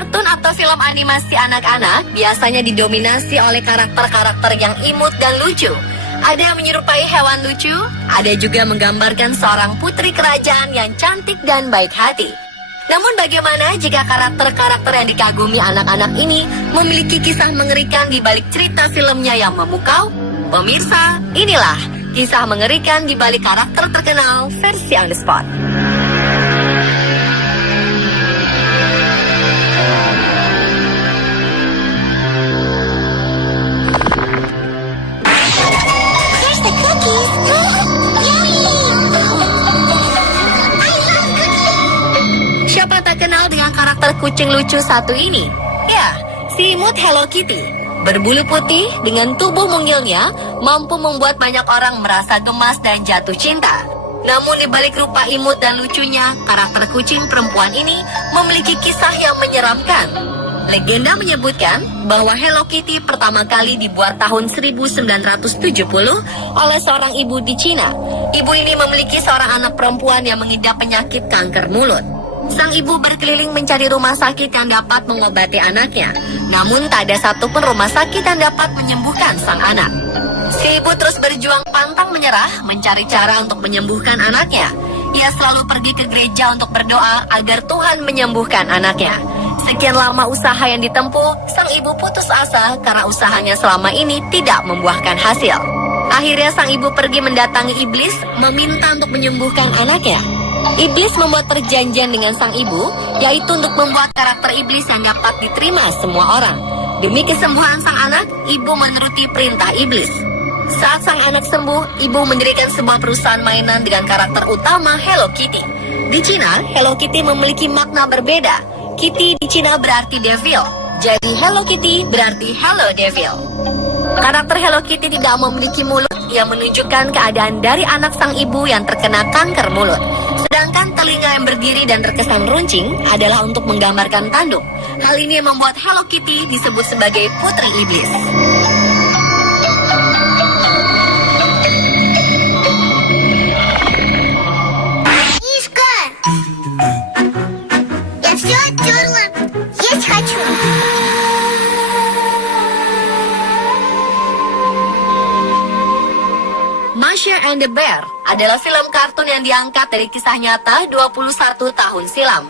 kartun atau film animasi anak-anak biasanya didominasi oleh karakter-karakter yang imut dan lucu. Ada yang menyerupai hewan lucu, ada juga menggambarkan seorang putri kerajaan yang cantik dan baik hati. Namun bagaimana jika karakter-karakter yang dikagumi anak-anak ini memiliki kisah mengerikan di balik cerita filmnya yang memukau? Pemirsa, inilah kisah mengerikan di balik karakter terkenal versi On The Spot. Siapa tak kenal dengan karakter kucing lucu satu ini? Ya, si imut Hello Kitty. Berbulu putih dengan tubuh mungilnya mampu membuat banyak orang merasa gemas dan jatuh cinta. Namun di balik rupa imut dan lucunya, karakter kucing perempuan ini memiliki kisah yang menyeramkan. Legenda menyebutkan bahwa Hello Kitty pertama kali dibuat tahun 1970 oleh seorang ibu di Cina. Ibu ini memiliki seorang anak perempuan yang mengidap penyakit kanker mulut. Sang ibu berkeliling mencari rumah sakit yang dapat mengobati anaknya. Namun tak ada satupun rumah sakit yang dapat menyembuhkan sang anak. Si ibu terus berjuang pantang menyerah mencari cara untuk menyembuhkan anaknya. Ia selalu pergi ke gereja untuk berdoa agar Tuhan menyembuhkan anaknya. Sekian lama usaha yang ditempuh, sang ibu putus asa karena usahanya selama ini tidak membuahkan hasil. Akhirnya sang ibu pergi mendatangi iblis meminta untuk menyembuhkan anaknya. Iblis membuat perjanjian dengan sang ibu, yaitu untuk membuat karakter iblis yang dapat diterima semua orang. Demi kesembuhan sang anak, ibu menuruti perintah iblis. Saat sang anak sembuh, ibu mendirikan sebuah perusahaan mainan dengan karakter utama Hello Kitty. Di Cina, Hello Kitty memiliki makna berbeda. Kitty di Cina berarti devil, jadi Hello Kitty berarti Hello Devil. Karakter Hello Kitty tidak memiliki mulut yang menunjukkan keadaan dari anak sang ibu yang terkena kanker mulut. Sedangkan telinga yang berdiri dan terkesan runcing adalah untuk menggambarkan tanduk. Hal ini yang membuat Hello Kitty disebut sebagai putri iblis. Мишка! Я все оттерла. Есть хочу. Masha and the Bear adalah film kartun yang diangkat dari kisah nyata 21 tahun silam.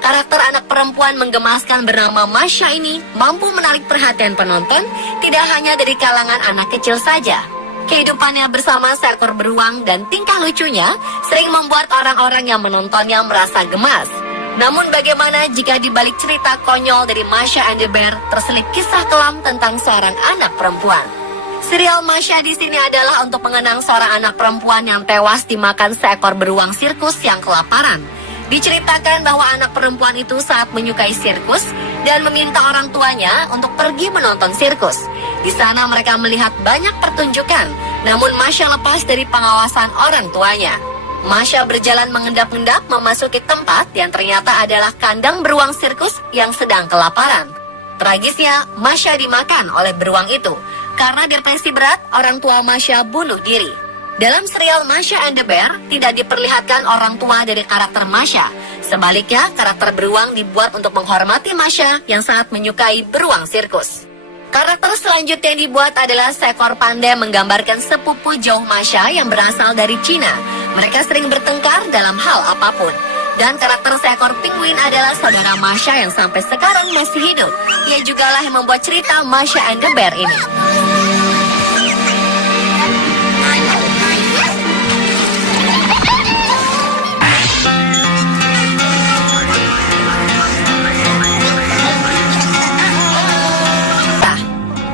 Karakter anak perempuan menggemaskan bernama Masha ini mampu menarik perhatian penonton tidak hanya dari kalangan anak kecil saja. Kehidupannya bersama seekor beruang dan tingkah lucunya sering membuat orang-orang yang menontonnya merasa gemas. Namun bagaimana jika di balik cerita konyol dari Masha and the Bear terselip kisah kelam tentang seorang anak perempuan? Serial Masha di sini adalah untuk mengenang seorang anak perempuan yang tewas dimakan seekor beruang sirkus yang kelaparan. Diceritakan bahwa anak perempuan itu saat menyukai sirkus dan meminta orang tuanya untuk pergi menonton sirkus. Di sana mereka melihat banyak pertunjukan, namun Masha lepas dari pengawasan orang tuanya. Masha berjalan mengendap-endap memasuki tempat yang ternyata adalah kandang beruang sirkus yang sedang kelaparan. Tragisnya, Masha dimakan oleh beruang itu. Karena depresi berat, orang tua Masha bunuh diri. Dalam serial Masha and the Bear, tidak diperlihatkan orang tua dari karakter Masha. Sebaliknya, karakter beruang dibuat untuk menghormati Masha yang sangat menyukai beruang sirkus. Karakter selanjutnya yang dibuat adalah seekor panda menggambarkan sepupu jauh Masha yang berasal dari Cina. Mereka sering bertengkar dalam hal apapun. Dan karakter seekor penguin adalah saudara Masha yang sampai sekarang masih hidup. Ia jugalah yang membuat cerita Masha and the Bear ini.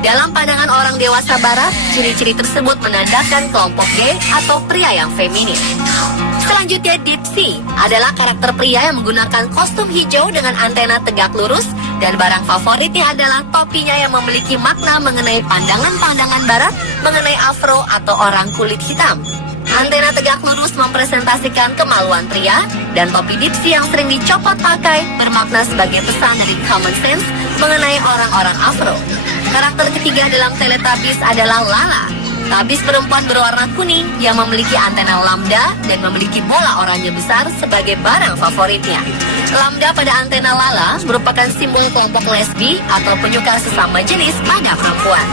Dalam pandangan orang dewasa barat, ciri-ciri tersebut menandakan kelompok gay atau pria yang feminin. Selanjutnya, Dipsy adalah karakter pria yang menggunakan kostum hijau dengan antena tegak lurus dan barang favoritnya adalah topinya yang memiliki makna mengenai pandangan-pandangan barat mengenai afro atau orang kulit hitam. Antena tegak lurus mempresentasikan kemaluan pria dan topi Dipsy yang sering dicopot pakai bermakna sebagai pesan dari common sense mengenai orang-orang afro. Karakter ketiga dalam Teletubbies adalah Lala. Tabis perempuan berwarna kuning yang memiliki antena lambda dan memiliki bola oranye besar sebagai barang favoritnya. Lambda pada antena Lala merupakan simbol kelompok lesbi atau penyuka sesama jenis pada perempuan.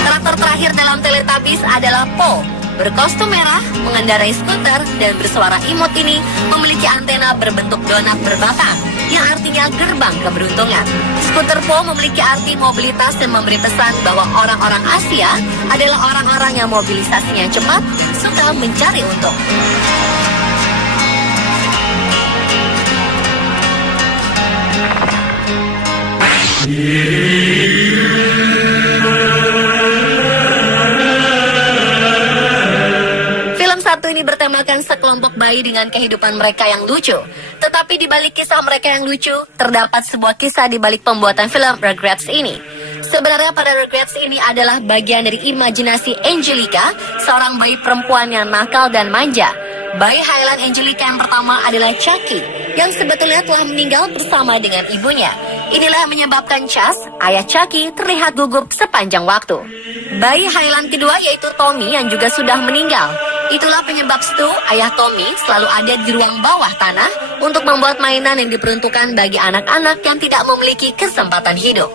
Karakter terakhir dalam Teletubbies adalah Po. Berkostum merah, mengendarai skuter, dan bersuara imut ini memiliki antena berbentuk donat berbatang, yang artinya gerbang keberuntungan. Skuter Po memiliki arti mobilitas dan memberi pesan bahwa orang-orang Asia adalah orang-orang yang mobilisasinya cepat dan suka mencari untung. Satu ini bertemakan sekelompok bayi dengan kehidupan mereka yang lucu. Tetapi di balik kisah mereka yang lucu, terdapat sebuah kisah di balik pembuatan film Rugrats ini. Sebenarnya pada Rugrats ini adalah bagian dari imajinasi Angelica, seorang bayi perempuan yang nakal dan manja. Bayi Highland Angelica yang pertama adalah Chucky, yang sebetulnya telah meninggal bersama dengan ibunya. Inilah yang menyebabkan Chas, ayah Chucky, terlihat gugup sepanjang waktu. Bayi Highland kedua yaitu Tommy yang juga sudah meninggal. Itulah penyebab Stu, ayah Tommy, selalu ada di ruang bawah tanah untuk membuat mainan yang diperuntukkan bagi anak-anak yang tidak memiliki kesempatan hidup.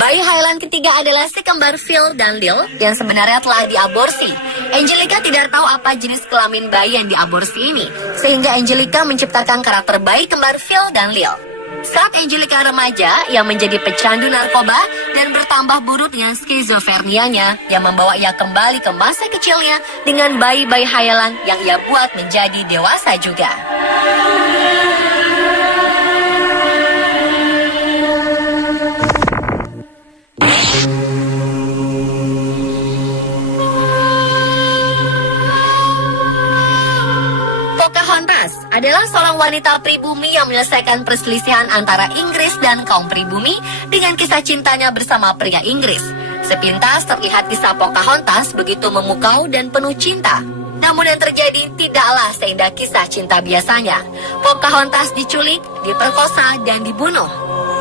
Bayi Highland ketiga adalah si kembar Phil dan Lil yang sebenarnya telah diaborsi. Angelica tidak tahu apa jenis kelamin bayi yang diaborsi ini, sehingga Angelica menciptakan karakter bayi kembar Phil dan Lil. Saat Angelica remaja yang menjadi pecandu narkoba dan bertambah buruk dengan skizofrenianya yang membawa ia kembali ke masa kecilnya dengan bayi-bayi Highland yang ia buat menjadi dewasa juga. Pocahontas adalah seorang wanita pribumi yang menyelesaikan perselisihan antara Inggris dan kaum pribumi dengan kisah cintanya bersama pria Inggris. Sepintas terlihat kisah Pocahontas begitu memukau dan penuh cinta. Namun yang terjadi tidaklah seindah kisah cinta biasanya. Pocahontas diculik, diperkosa, dan dibunuh.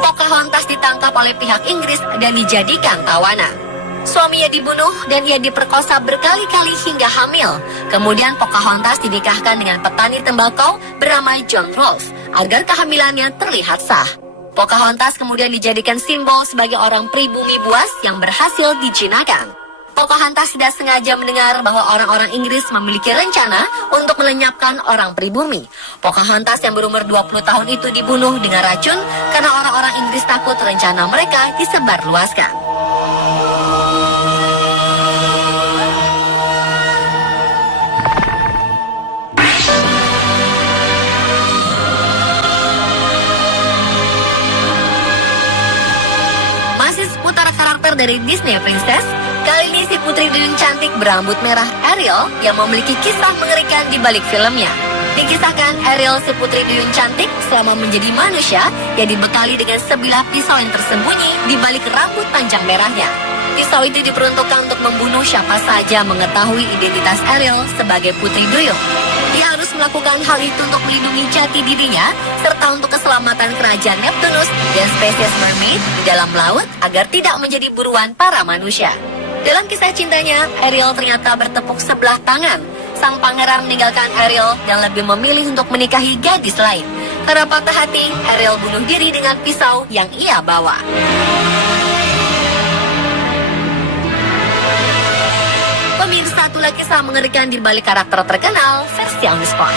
Pocahontas ditangkap oleh pihak Inggris dan dijadikan tawanan. Suaminya dibunuh dan ia diperkosa berkali-kali hingga hamil. Kemudian Pocahontas dinikahkan dengan petani tembakau bernama John Rolfe agar kehamilannya terlihat sah. Pocahontas kemudian dijadikan simbol sebagai orang pribumi buas yang berhasil dijinakan. Pocahontas tidak sengaja mendengar bahwa orang-orang Inggris memiliki rencana untuk melenyapkan orang pribumi. Pocahontas yang berumur 20 tahun itu dibunuh dengan racun karena orang-orang Inggris takut rencana mereka disebarluaskan. Seputar karakter dari Disney Princess, kali ini si putri duyung cantik berambut merah Ariel yang memiliki kisah mengerikan di balik filmnya. Dikisahkan Ariel si putri duyung cantik selama menjadi manusia yang dibekali dengan sebilah pisau yang tersembunyi di balik rambut panjang merahnya. Pisau itu diperuntukkan untuk membunuh siapa saja mengetahui identitas Ariel sebagai putri duyung. Dia harus melakukan hal itu untuk melindungi jati dirinya serta untuk keselamatan kerajaan Neptunus dan spesies mermaid di dalam laut agar tidak menjadi buruan para manusia. Dalam kisah cintanya, Ariel ternyata bertepuk sebelah tangan. Sang pangeran meninggalkan Ariel dan lebih memilih untuk menikahi gadis lain. Karena patah hati, Ariel bunuh diri dengan pisau yang ia bawa. Pemirsa, itulah kisah mengerikan di balik karakter terkenal versi on the spot.